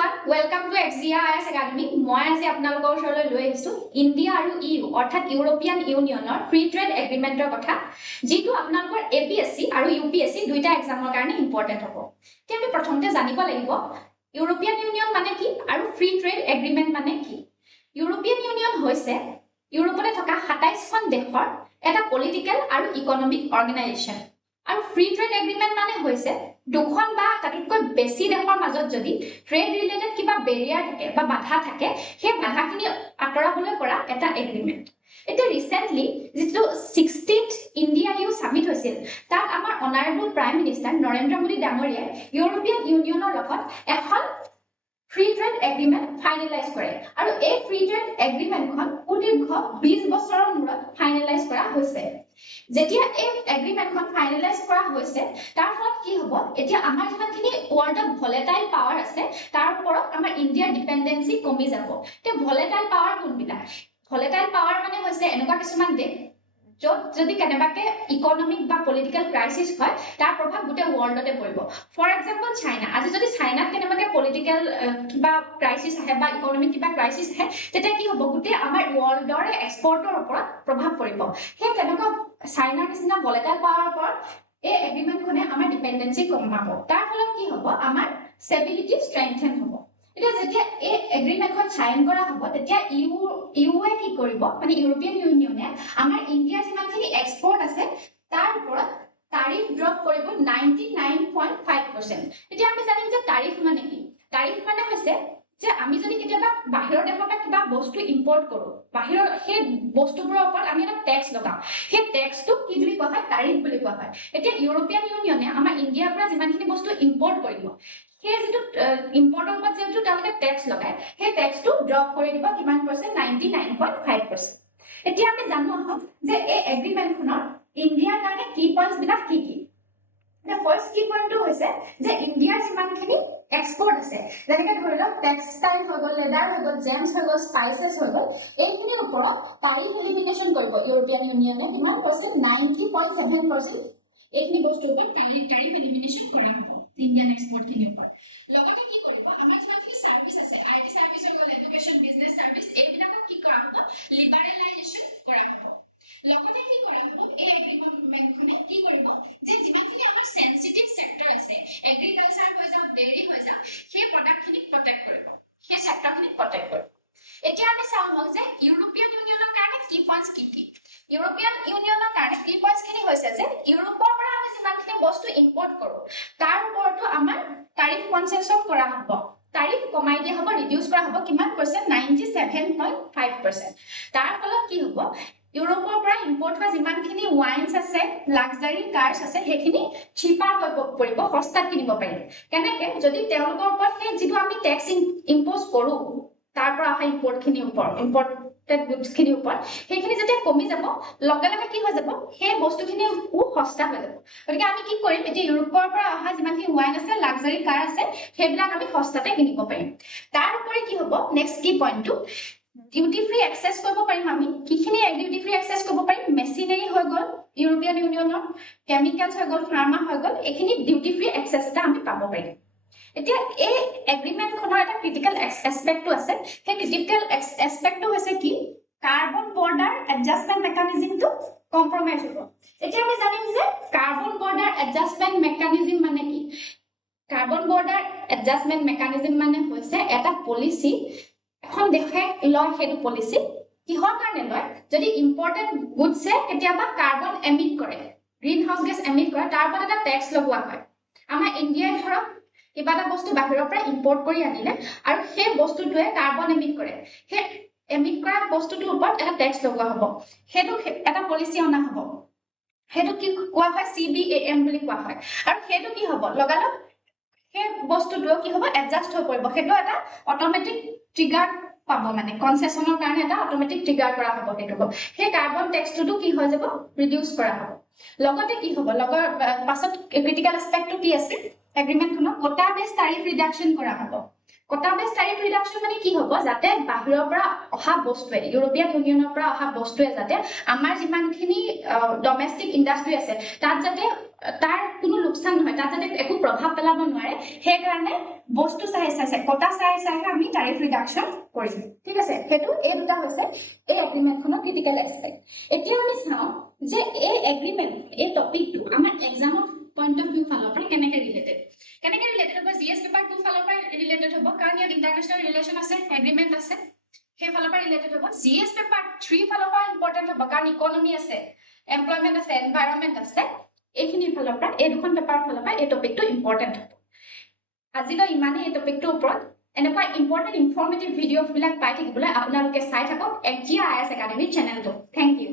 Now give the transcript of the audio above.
everyone, welcome to XGIS Academy. মই আজি আপোনালোকৰ ওচৰলৈ লৈ আহিছো ইণ্ডিয়া আৰু ইউ অৰ্থাৎ ইউৰোপিয়ান ইউনিয়নৰ ফ্ৰী ট্ৰেড এগ্ৰিমেণ্টৰ কথা যিটো আপোনালোকৰ এপিএসসি আৰু ইউপিএসসি দুইটা এক্সামৰ কাৰণে ইম্পৰ্টেন্ট হ'ব। এতিয়া আমি প্ৰথমতে জানিব লাগিব ইউৰোপিয়ান ইউনিয়ন মানে কি আৰু ফ্ৰী ট্ৰেড এগ্ৰিমেণ্ট মানে কি। ইউৰোপিয়ান ইউনিয়ন হৈছে ইউৰোপতে থকা 27খন দেশৰ এটা পলিটিকেল আৰু ইকনমিক অৰ্গেনাইজেশ্যন আৰু ফ্ৰী ট্ৰেড এগ্ৰিমেণ্ট মানে হৈছে দুখন বা তাতকৈ বেছি দেশৰ মাজত যদি ট্ৰেড ৰিলেটেড কিবা বেৰিয়াৰ থাকে বা বাধা থাকে সেই বাধাখিনি আঁতৰাবলৈ কৰা এটা এগ্ৰিমেণ্ট। এটা ৰিসেন্টলি যেটো 60th ইন্ডিয়া ইউ সামিট হৈছিল তাত আমাৰ honourable prime minister Narendra Modi ডাঙৰীয়াই ইউৰোপিয়ান ইউনিয়নৰ লগত এখন ফ্ৰী ট্ৰেড এগ্ৰিমেণ্ট ফাইনেলাইজ কৰে আৰু এই ফ্ৰী ট্ৰেড এগ্ৰিমেণ্টখন সুদীৰ্ঘ 20 বছৰৰ মূৰত ফাইনেলাইজ কৰা হৈছে। যেতিয়া এই এগ্ৰিমেণ্টখন ফাইনেলাইজ কৰা হৈছে তাৰ ফলত কি হ'ব এতিয়া আমাৰ যিমানখিনি ওয়াৰ্ল্ডত ভলেটাইল পাৱাৰ আছে তাৰ ওপৰত আমাৰ ইণ্ডিয়াৰ ডিপেন্ডেন্সি কমি যাব। তে ভলেটাইল পাৱাৰ কোনবিলাক? ভলেটাইল পাৱাৰ মানে হৈছে এনেকুৱা কিছুমান দেশ য'ত যদি কেনেবাকে ইকনমিক বা পলিটিকেল ক্ৰাইসিস হয় তাৰ প্ৰভাৱ গোটেই ওয়াৰ্ল্ডতে পৰিব। ফৰ এক্সাম্পল চাইনা, আজি যদি চাইনাত কেনেবাকে পলিটিকেল কিবা ক্ৰাইসিস আহে বা ইকনমিক কিবা ক্ৰাইসিস আহে তেতিয়া কি হ'ব গোটেই আমাৰ ওয়াৰ্ল্ডৰ এক্সপৰ্টৰ ওপৰত প্ৰভাৱ পৰিব। সেই তেনেকুৱা চাইনাৰ নিচিনা ভলেটাইল পাৱাৰৰ ওপৰত এই এগ্ৰিমেণ্টখনে আমাৰ ডিপেন্ডেন্সি কমাব। তাৰ ফলত কি হ'ব আমাৰ ষ্টেবিলিটি ষ্ট্ৰেংথেন হ'ব। এতিয়া যেতিয়া এই এগ্ৰিমেণ্টখন সাইন কৰা হ'ব তেতিয়া ইউএ কি কৰিব মানে ইউৰোপিয়ান ইউনিয়নে আমাৰ ইণ্ডিয়াৰ যিমানখিনি এক্সপৰ্ট আছে তাৰ ওপৰত তাৰিফ ড্ৰপ কৰিব 99.5%। এতিয়া আমি জানিম যে তাৰিফ মানে কি? তাৰিফ মানে হৈছে যে আমি যদি কেতিয়াবা বাহিৰৰ দেশৰ পৰা কিবা বস্তু ইম্পৰ্ট কৰো বাহিৰৰ সেই বস্তুবোৰৰ ওপৰত আমি এটা টেক্স লগাও সেই টেক্সটো কি বুলি কোৱা হয় তাৰিফ বুলি কোৱা হয়। এতিয়া ইউৰোপিয়ান ইউনিয়নে আমাৰ ইণ্ডিয়াৰ পৰা যিমানখিনি বস্তু ইম্পৰ্ট কৰিব সেই যেটো ইম্পৰ্টৰ ওপৰত যেটো তেওঁলোকে টেক্স লগায় সেই টেক্সটো ড্ৰপ কৰি দিব কিমান পাৰ্চেন্ট 99.5%। এতিয়া আমি জানো আহক যে এই এগ্ৰিমেণ্টখনৰ ইণ্ডিয়াৰ কাৰণে কি পইণ্টছ বিলাক কি কি। The first key point to হৈছে যে ইণ্ডিয়াৰ যিমানখিনি এক্সপৰ্ট আছে যেনেকৈ ধৰি লওক টেক্সটাইল হৈ গ'ল লেডাৰ হৈ গ'ল জেমছ হৈ গ'ল স্পাইচেছ হৈ গ'ল এইখিনিৰ ওপৰত তাৰিফ এলিমিনেশ্যন কৰিব ইউৰোপিয়ান ইউনিয়নে কিমান পাৰ্চেন্ট 90.7% এইখিনি বস্তুৰ ওপৰত তাৰিফ এলিমিনেশ্যন কৰা হ'ব ইণ্ডিয়ান এক্সপৰ্টখিনিৰ ওপৰত। লগতে কি কৰিব আমাৰ যিমানখিনি সাৰ্ভিস আছে আইটি সাৰ্ভিস হৈ গ'ল এডুকেশ্যন বিজনেছ সাৰ্ভিস এইবিলাকক কি কৰা হ'ব লিবাৰেলাইজেশ্যন কৰা হ'ব। লগতে কি কৰা হ'ব এই এগ্ৰিমেণ্টখনে কি কৰিব যে যিমানখিনি আমাৰ সেনসিটিভ সেক্টৰ আছে এগ্ৰিকালচাৰ হৈ যাওক ডেইৰী হৈ যাওক সেই প্ৰডাক্টখিনিক প্ৰটেক্ট কৰিব সেই সেক্টৰখিনিক প্ৰটেক্ট কৰিব। এতিয়া আমি চাওঁ হওক যে ইউৰোপিয়ান ইউনিয়নৰ কাৰণে কি পইণ্টছ কি কি। ইউৰোপিয়ান ইউনিয়নৰ কাৰণে কি পইণ্টছখিনি হৈছে যে ইউৰোপৰ পৰা আমি যিমানখিনি বস্তু ইম্পৰ্ট কৰো তাৰ ওপৰতো আমাৰ তাৰিফ কনচেছন কৰা হ'ব। তাৰিফ কমাই দিয়া হ'ব ৰিডিউস কৰা হ'ব কিমান পাৰ্চেন্ট 97.5%। তাৰ ফলত কি হ'ব ইউৰোপৰ পৰা ইম্পৰ্ট হোৱা যিমানখিনি ওয়াইনছ আছে লাক্সাৰি কাৰ্ছ আছে সেইখিনি চিপাৰ হৈ পৰিব সস্তাত কিনিব পাৰিব। কেনেকৈ যদি তেওঁলোকৰ ওপৰত সেই যিটো আমি টেক্স ইম্প'জ কৰো তাৰ পৰা অহা ইম্পৰ্টখিনিৰ ওপৰত ইম্পৰ্টেড গুডছখিনিৰ ওপৰত সেইখিনি যেতিয়া কমি যাব লগে লগে কি হৈ যাব সেই বস্তুখিনি সস্তা হৈ যাব। গতিকে আমি কি কৰিম এতিয়া ইউৰোপৰ পৰা অহা যিমানখিনি ওয়াইন আছে লাক্সাৰি কাৰ আছে সেইবিলাক আমি সস্তাতে কিনিব পাৰিম। তাৰ উপৰি কি হ'ব নেক্সট কি পইণ্টটো ডিউটি ফ্ৰী এক্সেছ কৰিব পাৰিম। আমি কিখিনি ডিউটি ফ্ৰী এক্সেছ কৰিব পাৰিম মেচিনাৰী হৈ গ'ল ইউৰোপিয়ান ইউনিয়নৰ কেমিকেলছ হৈ গ'ল ফাৰ্মা হৈ গ'ল এইখিনি ডিউটি ফ্ৰী এক্সেছ এটা আমি পাব পাৰিম। এতিয়া এই এগ্ৰিমেণ্টখনৰ এটা ক্ৰিটিকেল এছপেক্টটো আছে সেই ক্ৰিটিকেল এছপেক্টটো হৈছে কি কাৰ্বন বৰ্ডাৰ এডজাষ্টমেণ্ট মেকানিজমটো কম্প্ৰমাইজ হ'ব। এতিয়া আমি জানিম যে কাৰ্বন বৰ্ডাৰ এডজাষ্টমেণ্ট মেকানিজম মানে কি। কাৰ্বন বৰ্ডাৰ এডজাষ্টমেণ্ট মেকানিজম মানে হৈছে এটা পলিচি এখন দেশে লয় সেইটো পলিচি কিহৰ কাৰণে লয় যদি ইম্পৰ্টেড গুডছে কেতিয়াবা কাৰ্বন এমিট কৰে গ্ৰীণ হাউচ গেছ এমিট কৰে তাৰ ওপৰত এটা টেক্স লগোৱা হয়। আমাৰ ইণ্ডিয়াই ধৰক কিবা এটা বস্তু বাহিৰৰ পৰা ইম্পৰ্ট কৰি আনিলে আৰু সেই বস্তুটোৱে কাৰ্বন এমিট কৰে সেই এমিট কৰা বস্তুটোৰ ওপৰত এটা টেক্স লগোৱা হ'ব সেইটো এটা পলিচি অনা হ'ব সেইটো কি কোৱা হয় CBAM বুলি কোৱা হয়। আৰু সেইটো কি হ'ব লগালগ সেই বস্তুটো কি হ'ব এডজাষ্ট হৈ পৰিব সেইটো এটা অট'মেটিক ট্ৰিগাৰ পাব মানে কনসেছনৰ কাৰণে এটা অট'মেটিক ট্ৰিগাৰ কৰা হ'ব সেইটো সেই কাৰ্বন টেক্সটো কি হৈ যাব ৰিডিউস কৰা হ'ব। লগতে কি হ'ব লগৰ পাছত ক্ৰিটিকেল এছপেক্টটো কি আছে এগ্ৰিমেণ্টখনত কোটা বেছ তাৰিফ ৰিডাকশ্যন কৰা হ'ব। quota based tariff reduction মানে কি হ'ব যাতে বাহিৰৰ পৰা অহা বস্তুৱে ইউৰোপিয়ান ইউনিয়নৰ পৰা অহা বস্তুৱে যাতে আমাৰ যিমানখিনি ডমেষ্টিক ইণ্ডাষ্ট্ৰি আছে তাত যাতে তাৰ কোনো লোকচান নহয় তাত যাতে একো প্ৰভাৱ পেলাব নোৱাৰে সেই কাৰণে বস্তু চাই কটা চাই আমি টাৰিফ ৰিডাকচন কৰিম ঠিক আছে হেতু এই দুটা হৈছে এই এগ্ৰিমেন্টখনৰ ক্ৰিটিকেল এসপেক্ট এতিয়া আমি চাওঁ যে এই এগ্ৰিমেন্ট এই টপিকটো আমাৰ এক্সামৰ পইণ্ট অফ ভিউ ফালৰ পৰা কেনেকৈ ৰিলেটেড হ'ব জিএছ পেপাৰ 2 ফালৰ পৰা ৰিলেটেড হ'ব কাৰণ ইয়াত ইন্টাৰনেশ্যনেল ৰিলেচন আছে এগ্ৰিমেন্ট আছে সেই ফালৰ পৰা ৰিলেটেড হ'ব জিএছ পেপাৰ 3 ফালৰ পৰা ইম্পৰ্টেন্ট হ'ব কাৰণ ইকনমি আছে এমপ্লয়মেন্ট আছে এনভাইৰনমেন্ট আছে এইখিনিৰ ফালৰ পৰা এই দুখন পেপাৰৰ ফালৰ পৰা এই টপিকটো ইম্পৰ্টেন্ট হ'ব আজিলৈ ইমানেই এই টপিকটোৰ ওপৰত এনেকুৱা ইম্পৰ্টেন্ট ইনফৰ্মেটিভ ভিডিঅ'বিলাক পাই থাকিবলৈ আপোনালোকে চাই থাকক FGIS একাডেমি চেনেলটো থেংক ইউ